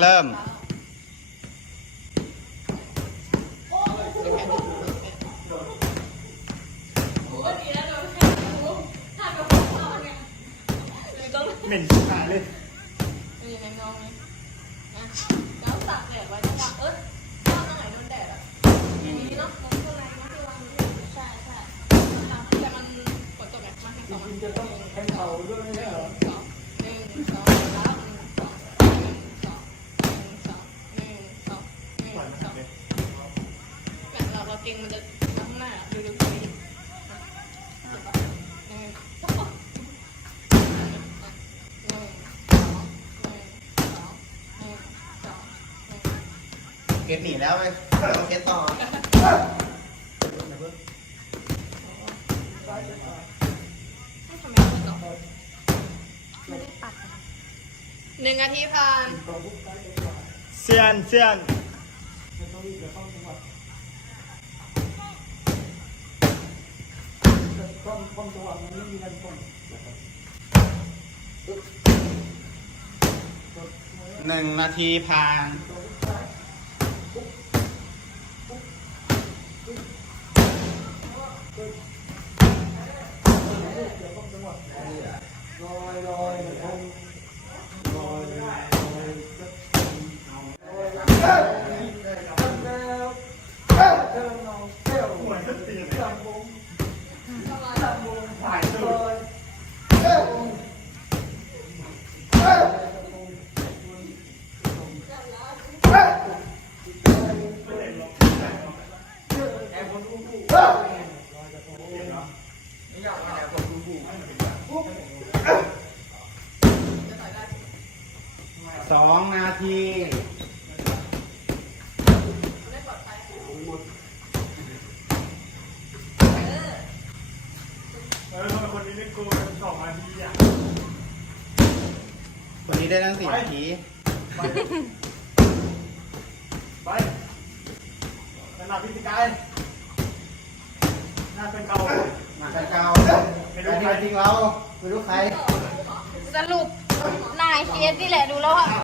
เริ่ม เหม็นชิบหายเลยมีในน้องไหมนะแล้วตากแดดไว้จังหวะเออถ้าตรงไหนโดนแดดอะทีนี้เนาะมันข้างในมันคือวางอยู่ใช่ใช่แต่มันฝนตกไงมันแค่สองจริงๆจะต้องแทงเขาด้วยไม่ใช่เหรอ สองหนึ่งสองแล้วหนึ่ง หนึ่งปล่อยมันสองเลยแบบเราเราเก่งมันจะข้างหน้าดูดู ตรงนี้หนึ่งสองหนึ่งสองหนึ่งสองหนึ่งสองหนึ่งสองหนึ่งเกตหนีแล้วไปเกตต่อไม่ทำไมไม่ตอบไม่ได้ปัดหนึ่งนาทีผ่านเซียนเซียนต้องต้องจังหวะมันไม่มีแรงต้นหนึ่งนาทีผ่านลอยลอยลอยลอยลอยเหมือนจะตีจำบุ้งจำบุ้งถ่ายเลย สองนาทีเออทำไมคนนี้เล่นกูเป็นสองนาทีอะวันนี้ได้ตั้งสี่นาทีไปไปขนาดพิธีกายหน้า เป็นเก่ามากันเก่าไม่รู้ใครจริงเราไม่รู้ใครสรุปนายเคสนี่แหละดูแล้วอะ